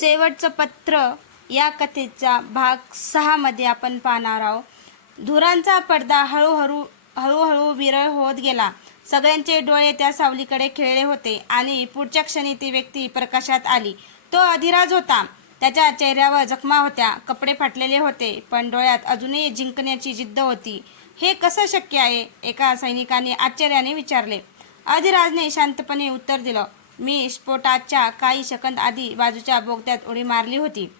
शेवटचं पत्र या कथेचा भाग 6 मध्ये आपण पाहणार आहोत. धुरांचा पडदा हळूहळू विरळ होत गेला. सगळ्यांचे डोळे त्या सावलीकडे खिळले होते आणि पुढच्या क्षणी ती व्यक्ती प्रकाशात आली. तो अधिराज होता. त्याच्या चेहऱ्यावर जखमा होत्या, कपडे फाटलेले होते, पण डोळ्यात अजूनही जिंकण्याची जिद्द होती. हे कसं शक्य आहे? एका सैनिकाने आश्चर्याने विचारले. अधिराजने शांतपणे उत्तर दिलं, मी स्फोटाच्या काही सेकंद आधी बाजूच्या बोगद्यात उडी मारली होती.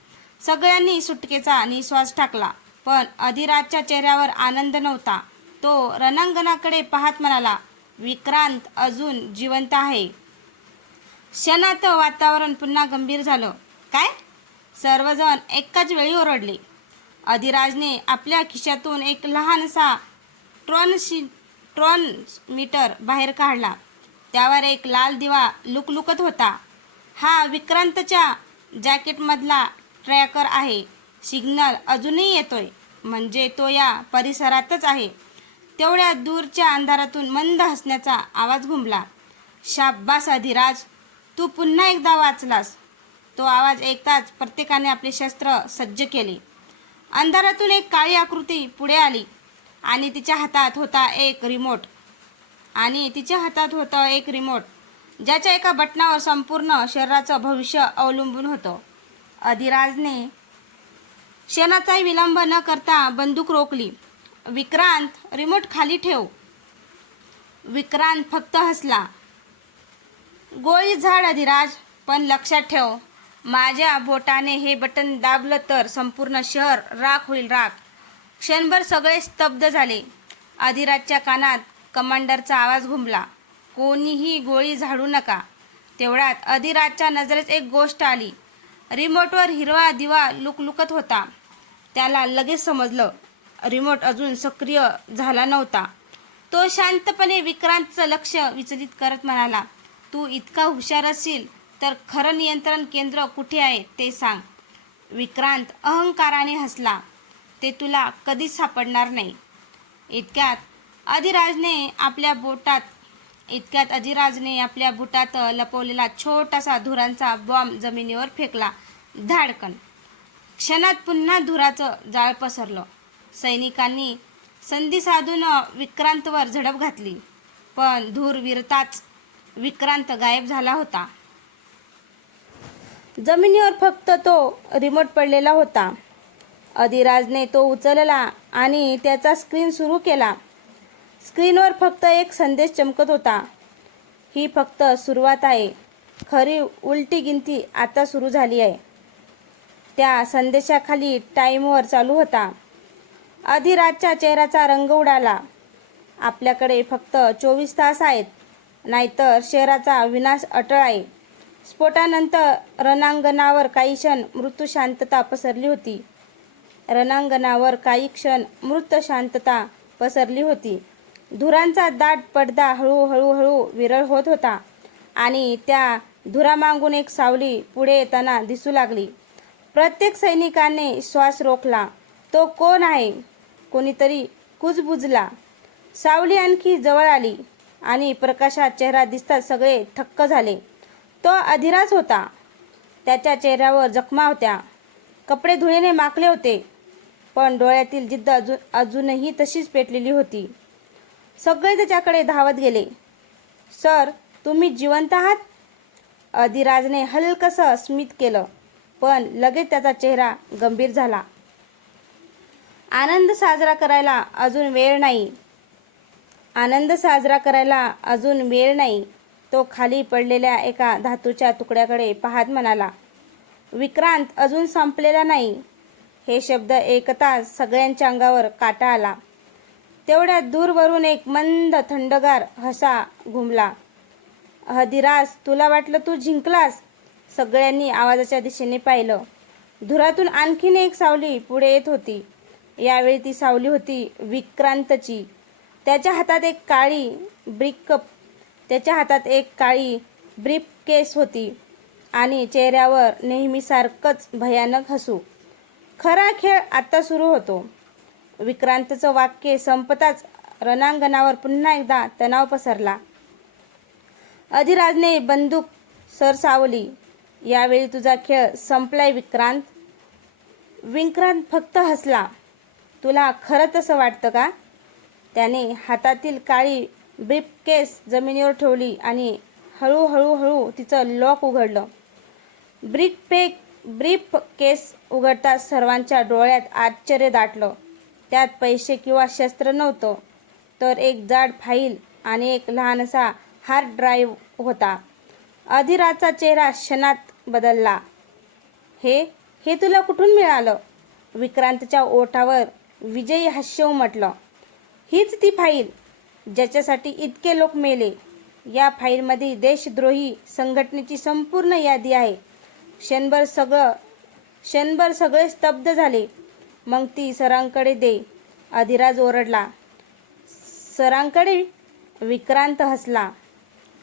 सगळ्यांनी सुटकेचा निश्वास टाकला, पण अधिराजच्या चेहऱ्यावर आनंद नव्हता. तो रणांगणाकडे पाहत म्हणाला, विक्रांत अजून जिवंत आहे. क्षणात वातावरण पुन्हा गंभीर झालं. काय? सर्वजण एकाच वेळी ओरडले. अधिराजने आपल्या खिशातून एक लहानसा ट्रॉनमीटर बाहेर काढला. त्यावर एक लाल दिवा लुकलुकत होता. हा विक्रांतच्या जॅकेटमधला ट्रॅकर आहे. सिग्नल अजूनही येतोय, म्हणजे तो या परिसरातच आहे. तेवढ्या दूरच्या अंधारातून मंद हसण्याचा आवाज घुमला. शाब्बास अधिराज, तू पुन्हा एकदा वाचलास. तो आवाज ऐकताच प्रत्येकाने आपले शस्त्र सज्ज केले. अंधारातून एक काळी आकृती पुढे आली आणि तिच्या हातात होता एक रिमोट ज्याच्या एका बटनावर संपूर्ण शरीराचं भविष्य अवलंबून होतं. अधिराजने क्षणाचाही विलंब न करता बंदूक रोखली. विक्रांत, रिमोट खाली ठेव. विक्रांत फक्त हसला. गोळी झाड अधिराज, पण लक्षात ठेव, माझ्या बोटाने हे बटन दाबलं तर संपूर्ण शहर राख होईल, राख. क्षणभर सगळे स्तब्ध झाले. अधिराजच्या कानात कमांडरचा आवाज घुमला, कोणीही गोळी झाडू नका. तेवढ्यात अधिराजच्या नजरेत एक गोष्ट आली. रिमोटवर हिरवा दिवा लुकलुकत होता. त्याला लगेच समजलं, रिमोट अजून सक्रिय झाला नव्हता. तो शांतपणे विक्रांतचं लक्ष विचलित करत म्हणाला, तू इतका हुशार असशील तर खरं नियंत्रण केंद्र कुठे आहे ते सांग. विक्रांत अहंकाराने हसला. ते तुला कधीच सापडणार नाही. इतक्यात अधिराजने आपल्या बुटात लपवलेला छोटासा धुरांचा बॉम्ब जमिनीवर फेकला. धाडकन. क्षणात पुन्हा धुराचं जाळ पसरलं. सैनिकांनी संधी साधून विक्रांतवर झडप घातली, पण धूर विरताच विक्रांत गायब झाला होता. जमिनीवर फक्त तो रिमोट पडलेला होता. अधिराजने तो उचलला आणि त्याचा स्क्रीन सुरू केला. स्क्रीनवर फक्त एक संदेश चमकत होता, ही फक्त सुरुवात आहे. खरी उलटी गिनती आता सुरू झाली आहे. त्या संदेशाखाली टाइमर चालू होता. अधिराजच्या चेहऱ्याचा रंग उडाला. आपल्याकडे फक्त 24 तास आहेत, नाहीतर शहराचा विनाश अटळ आहे. स्फोटानंतर रणांगणावर काही क्षण मृत्यू शांतता पसरली होती. धुरांचा दाट पडदा हळूहळू विरळ होत होता आणि त्या धुरामागून एक सावली पुढे येताना दिसू लागली. प्रत्येक सैनिकाने श्वास रोखला. तो कोण आहे? कोणीतरी कुजबुजला. सावली आणखी जवळ आली आणि प्रकाशात चेहरा दिसताच सगळे थक्क झाले. तो अधिराज होता. त्याच्या चेहऱ्यावर जखमा होत्या, कपडे धुळीने माखले होते, पण डोळ्यातील जिद्द अजूनही तशीच पेटलेली होती. सगळे त्याच्याकडे धावत गेले. सर, तुम्ही जिवंत आहात? अधिराजने हलकसं स्मित केलं, पण लगेच त्याचा चेहरा गंभीर झाला. आनंद साजरा करायला अजून वेळ नाही. तो खाली पडलेल्या एका धातूच्या तुकड्याकडे पाहत म्हणाला, विक्रांत अजून संपलेला नाही. हे शब्द ऐकताच सगळ्यांच्या अंगावर काटा आला. तेवढ्यात दूरवरून एक मंद थंडगार हसा घुमला. अधिराज, तुला वाटलं तू जिंकलास? सगळ्यांनी आवाजाच्या दिशेने पाहिलं. धुरातून आणखीन एक सावली पुढे येत होती. यावेळी ती सावली होती विक्रांतची. त्याच्या हातात एक काळी ब्रीफकेस होती आणि चेहऱ्यावर नेहमीसारखंच भयानक हसू. खरा खेळ आता सुरू होतो. विक्रांतचं वाक्य संपताच रणांगणावर पुन्हा एकदा तणाव पसरला. अधिराजने बंदूक सरसावली. यावेळी तुझा खेळ संपलाय विक्रांत. विक्रांत फक्त हसला. तुला खरं तसं वाटतं का? त्याने हातातील काळी ब्रीफकेस जमिनीवर ठेवली आणि हळूहळू तिचं लॉक उघडलं. ब्रीफकेस उघडताच सर्वांच्या डोळ्यात आश्चर्य दाटलं. त्यात पैसे किंवा शस्त्र नव्हतं, तर एक जाड फाईल आणि एक लहानसा हार्ड ड्राईव्ह होता. अधिराजचा चेहरा क्षणात बदलला. हे तुला कुठून मिळालं? विक्रांतच्या ओठावर विजयी हास्य उमटलं. हीच ती फाईल ज्याच्यासाठी इतके लोक मेले. या फाईलमध्ये देशद्रोही संघटनेची संपूर्ण यादी आहे. क्षणभर सगळे स्तब्ध झाले. मग ती सरांकडे दे, अधिराज ओरडला. सरांकडे? विक्रांत हसला.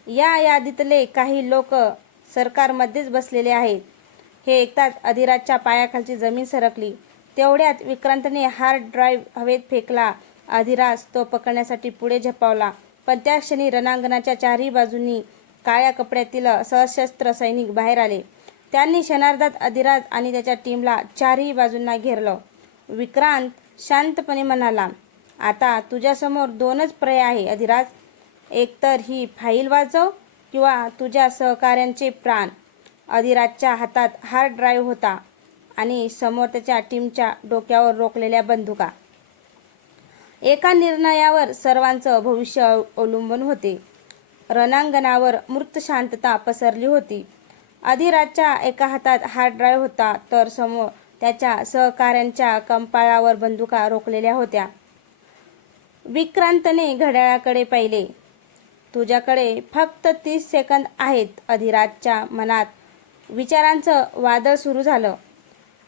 या यादीतले काही लोक सरकारमध्येच बसलेले आहेत. हे ऐकताच अधिराजच्या पायाखालची जमीन सरकली. तेवढ्यात विक्रांतने हार्ड ड्राईव्ह हवेत फेकला. अधिराज तो पकडण्यासाठी पुढे झेपावला, पण त्या क्षणी रणांगणाच्या चारही बाजूंनी काळ्या कपड्यातील सशस्त्र सैनिक बाहेर आले. त्यांनी क्षणार्धात अधिराज आणि त्याच्या टीमला चारही बाजूंना घेरलं. विक्रांत शांतपणे म्हणाला, आता तुझ्यासमोर दोनच पर्याय आहे अधिराज. एकतर ही फाईल वाचव किंवा तुझ्या सहकाऱ्यांचे प्राण. अधिराजच्या हातात हार्ड ड्राईव्ह होता आणि समोर त्याच्या टीमच्या डोक्यावर रोखलेल्या बंदुका. एका निर्णयावर सर्वांचं भविष्य अवलंबून होते. रणांगणावर मृत शांतता पसरली होती. अधिराजच्या एका हातात हार्ड ड्राईव्ह होता, तर समोर त्याच्या सहकाऱ्यांच्या कपाळावर बंदुका रोखलेल्या होत्या. विक्रांतने घड्याळाकडे पाहिले. तुझ्याकडे फक्त 30 सेकंद आहेत. अधिराजच्या मनात विचारांचं वादळ सुरू झालं.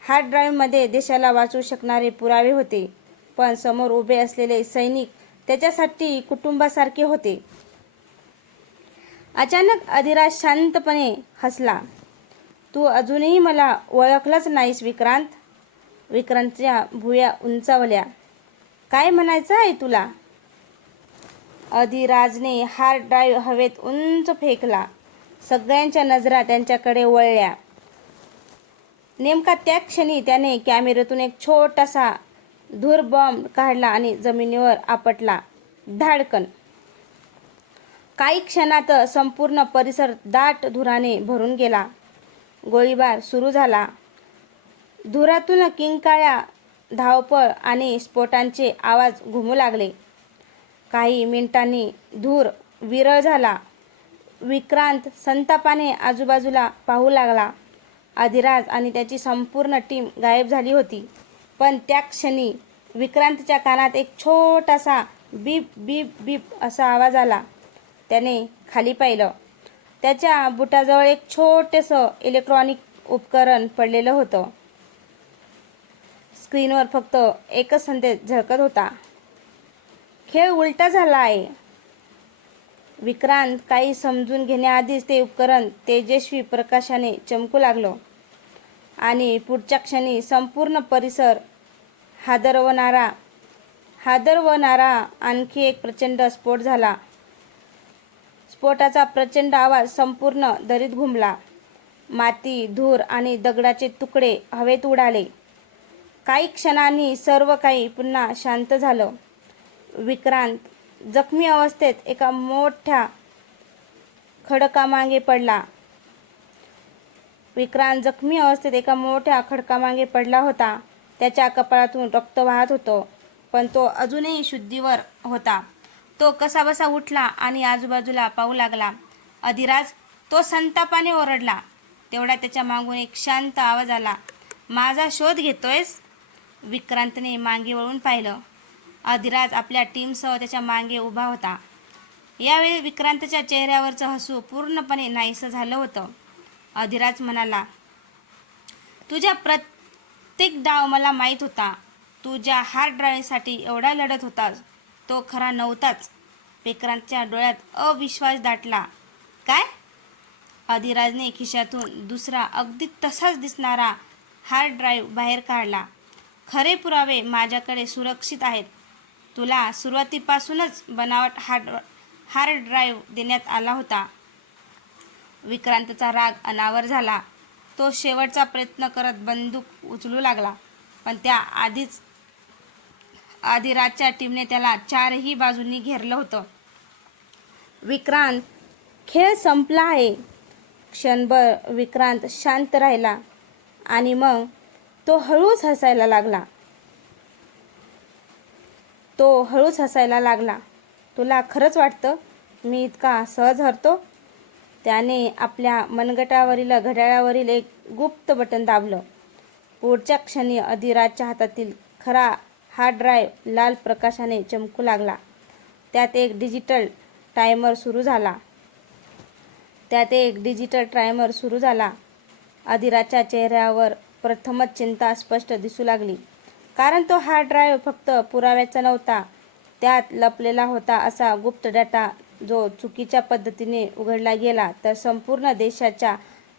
हार्ड ड्राईव्हमध्ये देशाला वाचवू शकणारे पुरावे होते, पण समोर उभे असलेले सैनिक त्याच्यासाठी कुटुंबासारखे होते. अचानक अधिराज शांतपणे हसला. तू अजूनही मला ओळखलंच नाहीस विक्रांत. विक्रांतच्या भुवया उंचावल्या. काय म्हणायचं आहे तुला? अधिराजने हार्ड ड्राईव्ह हवेत उंच फेकला. सगळ्यांच्या नजरा त्यांच्याकडे वळल्या. नेमका त्या क्षणी त्याने कॅमेऱ्यातून एक छोटासा धूर बॉम्ब काढला आणि जमिनीवर आपटला. धाडकन. काही क्षणात संपूर्ण परिसर दाट धुराने भरून गेला. गोळीबार सुरू झाला. धुरातून किंकाळ्या, धावपळ आणि स्फोटांचे आवाज घुमू लागले. काही मिनिटांनी धूर विरळ झाला. विक्रांत संतापाने आजूबाजूला पाहू लागला. अधिराज आणि त्याची संपूर्ण टीम गायब झाली होती. पण त्या क्षणी विक्रांतच्या कानात एक छोटासा बीप बीप बीप असा आवाज आला. त्याने खाली पाहिलं. त्याच्या बुटाजवळ एक छोटेसं इलेक्ट्रॉनिक उपकरण पडलेलं होतं. स्क्रीनवर फक्त एकच संदेश झळकत होता. खेळ उलटा झाला आहे. विक्रांत काही समजून घेण्याआधीच ते उपकरण तेजस्वी प्रकाशाने चमकू लागलं आणि पुढच्या क्षणी संपूर्ण परिसर हादरवणारा आणखी एक प्रचंड स्फोट झाला. स्फोटाचा प्रचंड आवाज संपूर्ण दरीत घुमला. माती, धूर आणि दगडाचे तुकडे हवेत उडाले. काही क्षणांनी सर्व काही पुन्हा शांत झालं. विक्रांत जखमी अवस्थेत एका मोठ्या खडकामागे पडला होता. त्याच्या कपाळातून रक्त वाहत होतं, पण तो अजूनही शुद्धीवर होता. तो कसाबसा उठला आणि आजूबाजूला पाहू लागला. अधिराज, तो संतापाने ओरडला. तेवढा त्याच्या मागून एक शांत आवाज आला. माझा शोध घेतोयस? विक्रांतने मागे वळून पाहिलं. अधिराज आपल्या टीमसह त्याच्या मागे उभा होता. यावेळी विक्रांतच्या चेहऱ्यावरचं हसू पूर्णपणे नाहीसं झालं होतं. अधिराज म्हणाला, तुझ्या प्रत्येक डाव मला माहीत होता. तू ज्या हार्ड ड्राईव्हसाठी एवढा लढत होतास तो खरा नव्हताच. विक्रांतच्या डोळ्यात अविश्वास दाटला. काय? अधिराजने खिशातून दुसरा अगदी तसाच दिसणारा हार्ड ड्राईव्ह बाहेर काढला. खरे पुरावे माझ्याकडे सुरक्षित आहेत. तुला सुरुवातीपासूनच बनावट हार्ड ड्राईव्ह देण्यात आला होता. विक्रांतचा राग अनावर झाला. तो शेवटचा प्रयत्न करत बंदूक उचलू लागला, पण त्या आधीच अधिराजच्या टीमने त्याला चारही बाजूंनी घेरलं होतं. विक्रांत, खेळ संपला आहे. क्षणभर विक्रांत शांत राहिला आणि मग तो हळूच हसायला लागला. तुला खरंच वाटतं मी इतका सहज हरतो? त्याने आपल्या मनगटावरील घड्याळावरील एक गुप्त बटन दाबलं. पुढच्या क्षणी अधिराजच्या हातातील खरा हार्ड ड्राईव्ह लाल प्रकाशाने चमकू लागला. त्यात एक डिजिटल टायमर सुरू झाला. अधिराजच्या चेहऱ्यावर प्रथमच चिंता स्पष्ट दिसू लागली, कारण तो हार्ड ड्राईव्ह फक्त पुराव्याचा नव्हता, त्यात लपलेला होता असा गुप्त डाटा जो चुकीच्या पद्धतीने उघडला गेला तर संपूर्ण देशाच्या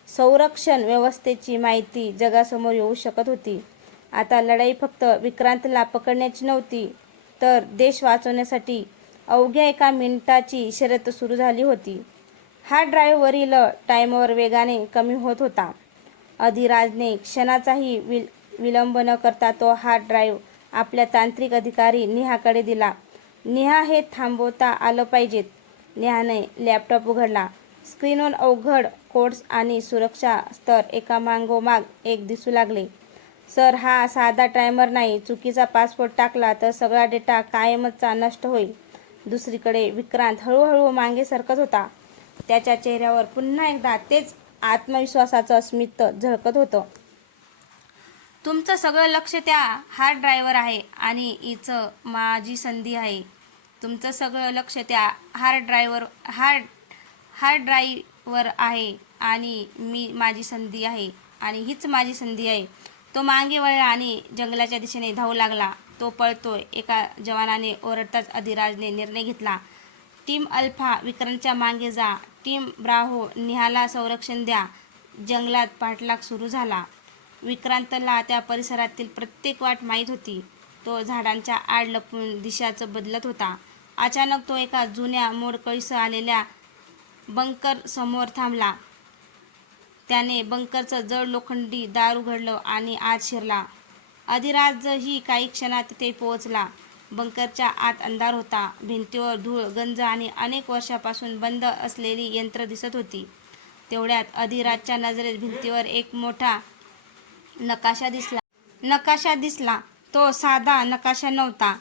संरक्षण व्यवस्थेची माहिती जगासमोर येऊ शकत होती. आता लढाई फक्त विक्रांतला पकडण्याची नव्हती, तर देश वाचवण्यासाठी अवघ्या एका मिनिटाची शर्यत सुरू झाली होती. हार्ड ड्राईव्हवरील टायमर वेगाने कमी होत होता. अधिराजने क्षणाचाही विलंब न करता तो हार्ड ड्राईव्ह आपल्या तांत्रिक अधिकारी नेहाकडे दिला. नेहा, हे थांबवता आलं पाहिजेत. नेहाने लॅपटॉप उघडला. स्क्रीनवर अवघड कोड्स आणि सुरक्षा स्तर एकामागोमाग एक दिसू लागले. सर, हा साधा टायमर नाही. चुकीचा पासवर्ड टाकला तर सगळा डेटा कायमचा नष्ट होईल. दुसरीकडे विक्रांत हळूहळू मागे सरकत होता. त्याच्या चेहऱ्यावर पुन्हा एकदा तेच आत्मविश्वासाचं स्मित झळकत होतं. तुमचं सगळं लक्ष त्या हार्ड ड्राईव्हवर आहे आणि हिचं माझी संधी आहे. तुमचं सगळं लक्ष त्या हार्ड ड्राईव्हवर आहे आणि माझी संधी आहे आणि हीच माझी संधी आहे. तो मागे वळला आणि जंगलाच्या दिशेने धावू लागला. तो पळतोय, एका जवानाने ओरडताच अधिराजने निर्णय घेतला. टीम अल्फा, विक्रांतच्या मागे जा. टीम ब्राव्हो, नेहाला संरक्षण द्या. जंगलात पाठलाग सुरू झाला. विक्रांतला त्या परिसरातील प्रत्येक वाट माहीत होती. तो झाडांच्या आड लपून दिशाच बदलत होता. अचानक तो एका जुन्या मोडकळीस आलेल्या बंकर समोर थांबला. त्याने बंकरचं जड लोखंडी दार उघडलं आणि आत शिरला. अधिराजही काही क्षणात तिथे पोहोचला. बंकरच्या आत अंधार होता. भिंतीवर धूळ, गंज आणि अनेक वर्षांपासून बंद असलेली यंत्र दिसत होती. तेवढ्यात अधिराजच्या नजरेत भिंतीवर एक मोठा नकाशा दिसला. तो साधा नकाशा नव्हता.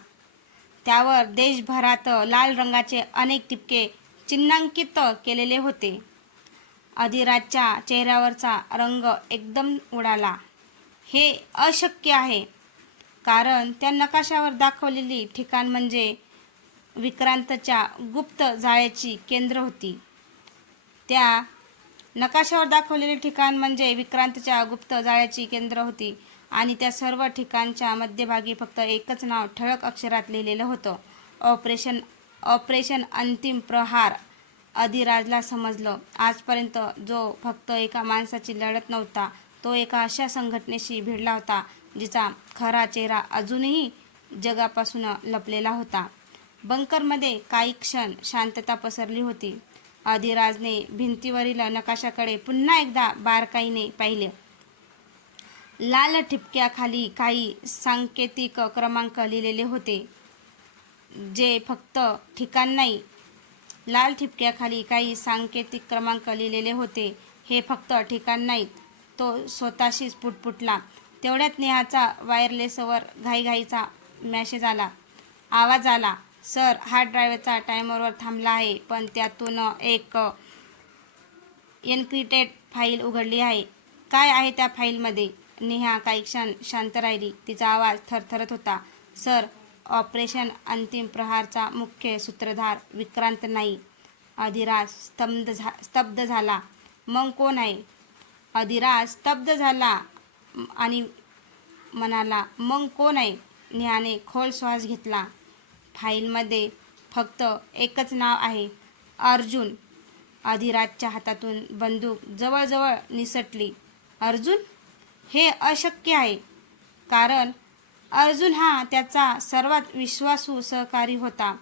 त्यावर देशभरात लाल रंगाचे अनेक ठिपके चिन्हांकित केलेले होते. अधिराजच्या चेहऱ्यावरचा रंग एकदम उडाला. हे अशक्य आहे, कारण त्या नकाशावर दाखवलेली ठिकाण म्हणजे विक्रांतच्या गुप्त जाळ्याची केंद्र होती. त्या नकाशावर दाखवलेले ठिकाण म्हणजे विक्रांतच्या गुप्त जाळ्याची केंद्र होती आणि त्या सर्व ठिकाणच्या मध्यभागी फक्त एकच नाव ठळक अक्षरात लिहिलेलं होतं, ऑपरेशन अंतिम प्रहार. अधिराजला समजलं, आजपर्यंत जो फक्त एका माणसाची लढत नव्हता, तो एका अशा संघटनेशी भिडला होता जिचा खरा चेहरा अजूनही जगापासून लपलेला होता. बंकरमध्ये काही क्षण शांतता पसरली होती. अधिराजने भिंतीवरील नकाशाकडे पुन्हा एकदा बारकाईने पाहिले. लाल ठिपक्याखाली काही सांकेतिक क्रमांक लिहिलेले होते, जे फक्त ठिकाण नाही. लाल ठिपक्याखाली काही सांकेतिक क्रमांक लिहिलेले होते, हे फक्त ठिकाण नाहीत. तो स्वतःशीच पुटपुटला. तेवढ्यात नेहाचा वायरलेसवर घाईघाईचा आवाज आला. सर, हार्ड ड्राईव्हचा टायमरवर थांबला आहे, पण त्यातून एक एन्क्रिप्टेड फाईल उघडली आहे. काय आहे त्या फाईलमध्ये? नेहा काही क्षण शांत राहिली. तिचा आवाज थरथरत होता. सर, ऑपरेशन अंतिम प्रहारचा मुख्य सूत्रधार विक्रांत नाही. अधिराज स्तब्ध झाला. मग कोण आहे? अधिराज स्तब्ध झाला आणि म्हणाला, मग कोण आहे? नेहाने खोल श्वास घेतला. फाईलमध्ये फक्त एकच नाव आहे, अर्जुन. अधिराजच्या हातातून बंदूक जवळजवळ निसटली. अर्जुन? हे अशक्य आहे, कारण अर्जुन हा त्याचा सर्वात विश्वासू सहकारी होता.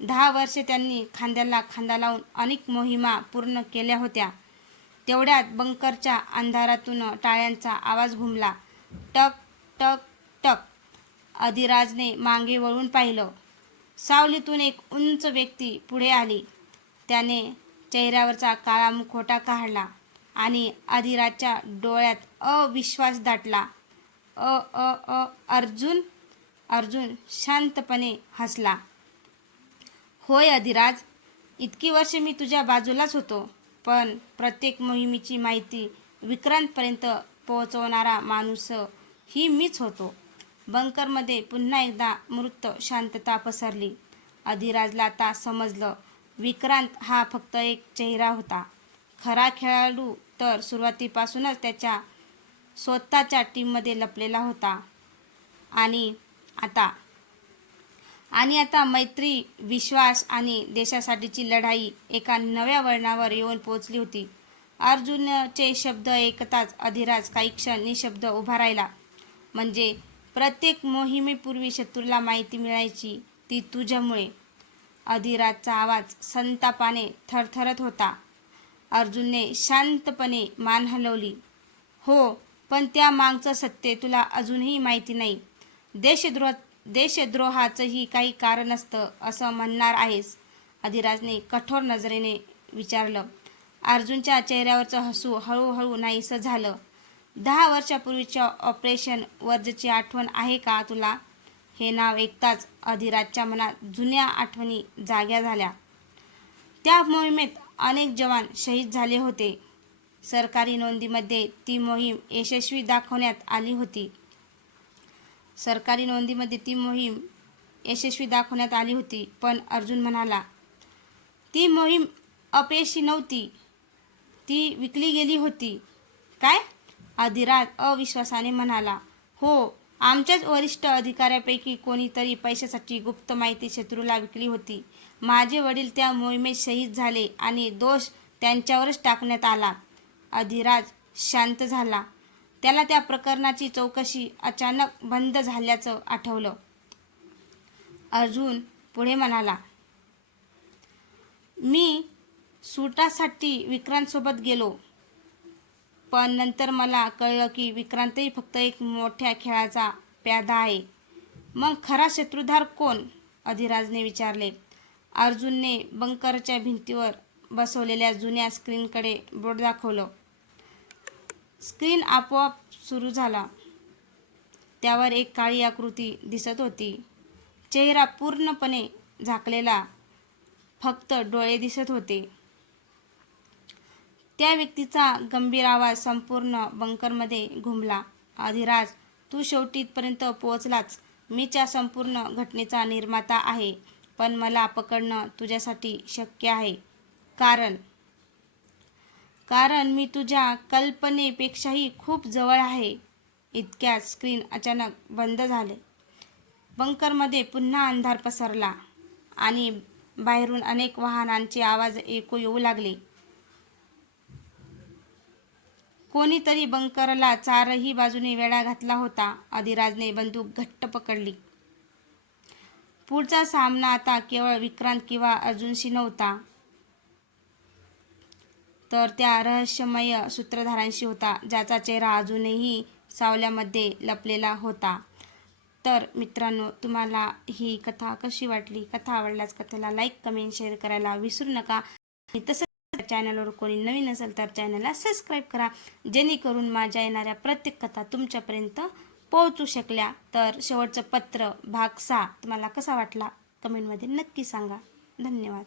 10 वर्षे त्यांनी खांद्याला खांदा लावून अनेक मोहिमा पूर्ण केल्या होत्या. तेवढ्यात बंकरच्या अंधारातून टाळ्यांचा आवाज घुमला. टक टक टक. अधिराजने मागे वळून पाहिलं. सावलीतून एक उंच व्यक्ती पुढे आली. त्याने चेहऱ्यावरचा काळा मुखवटा काढला आणि अधिराजच्या डोळ्यात अविश्वास दाटला. अर्जुन. अर्जुन शांतपणे हसला. होय अधिराज, इतकी वर्षे मी तुझ्या बाजूलाच होतो, पण प्रत्येक मोहिमेची माहिती विक्रांतपर्यंत पोहोचवणारा माणूस ही मीच होतो. बंकरमध्ये पुन्हा एकदा मृत शांतता पसरली. अधिराजला आता समजलं, विक्रांत हा फक्त एक चेहरा होता. खरा खेळाडू तर सुरुवातीपासूनच त्याच्या स्वतःच्या टीममध्ये लपलेला होता. आणि आता मैत्री, विश्वास आणि देशासाठीची लढाई एका नव्या वळणावर येऊन पोहोचली होती. अर्जुनचे शब्द ऐकताच अधिराज काही क्षण निशब्द उभा राहिला. म्हणजे प्रत्येक मोहिमेपूर्वी शत्रूला माहिती मिळायची ती तुझ्यामुळे. अधिराजचा आवाज संतापाने थरथरत होता. अर्जुनने शांतपणे मान हलवली. हो, पण त्या मागचं सत्य तुला अजूनही माहिती नाही. देशद्रोहाचंही काही कारण असतं असं म्हणणार आहेस? अधिराजने कठोर नजरेने विचारलं. अर्जुनच्या चेहऱ्यावरचं हसू हळूहळू नाहीसं झालं. 10 वर्षापूर्वीच्या ऑपरेशन वर्जची आठवण आहे का तुला? हे नाव ऐकताच अधिराजच्या मनात जुन्या आठवणी जाग्या झाल्या. त्या मोहिमेत अनेक जवान शहीद झाले होते. सरकारी नोंदीमध्ये ती मोहीम यशस्वी दाखवण्यात आली होती. पण अर्जुन म्हणाला, ती मोहीम अपयशी नव्हती, ती विकली गेली होती. काय? अधिराज अविश्वासाने म्हणाला. हो, आमच्याच वरिष्ठ अधिकाऱ्यापैकी कोणीतरी पैशासाठी गुप्त माहिती शत्रूला विकली होती. माझे वडील त्या मोहिमेत शहीद झाले आणि दोष त्यांच्यावरच टाकण्यात आला. अधिराज शांत झाला. त्याला त्या प्रकरणाची चौकशी अचानक बंद झाल्याचं आठवलं. अर्जुन पुढे म्हणाला, मी सुटासाठी विक्रांतसोबत गेलो, पण नंतर मला कळलं की विक्रांतही फक्त एक मोठ्या खेळाचा प्यादा आहे. मग खरा शत्रुधार कोण? अधिराजने विचारले. अर्जुनने बंकरच्या भिंतीवर बसवलेल्या जुन्या स्क्रीनकडे बोट दाखवलं. स्क्रीन आपोआप सुरू झाला. त्यावर एक काळी आकृती दिसत होती. चेहरा पूर्णपणे झाकलेला, फक्त डोळे दिसत होते. त्या व्यक्तीचा गंभीर आवाज संपूर्ण बंकरमध्ये घुमला. अधिराज, तू शेवटी इथपर्यंत पोहोचलाच. मीच्या संपूर्ण घटनेचा निर्माता आहे, पण मला पकडणं तुझ्यासाठी शक्य आहे. कारण मी तुझ्या कल्पनेपेक्षाही खूप जवळ आहे. इतक्यात स्क्रीन अचानक बंद झाले. बंकरमध्ये पुन्हा अंधार पसरला आणि बाहेरून अनेक वाहनांचे आवाज ऐकू येऊ लागले. कोणीतरी बंकरला चारही बाजूने वेढा घातला होता. अधिराजने बंदूक घट्ट पकडली. पुढचा सामना आता केवळ विक्रांत किंवा अर्जुनशी नव्हता, तर त्या रहस्यमय सूत्रधारांशी होता, ज्याचा चेहरा अजूनही सावल्यामध्ये लपलेला होता. तर मित्रांनो, तुम्हाला ही कथा कशी वाटली? कथा आवडल्यास कथेला लाईक, कमेंट, शेअर करायला विसरू नका. तसंच चॅनलवर कोणी नवीन असेल तर चॅनलला सबस्क्राईब करा, जेणेकरून माझ्या येणाऱ्या प्रत्येक कथा तुमच्यापर्यंत पोहोचू शकल्या. तर शेवटचं पत्र भाग 6 तुम्हाला कसा वाटला कमेंटमध्ये नक्की सांगा. धन्यवाद.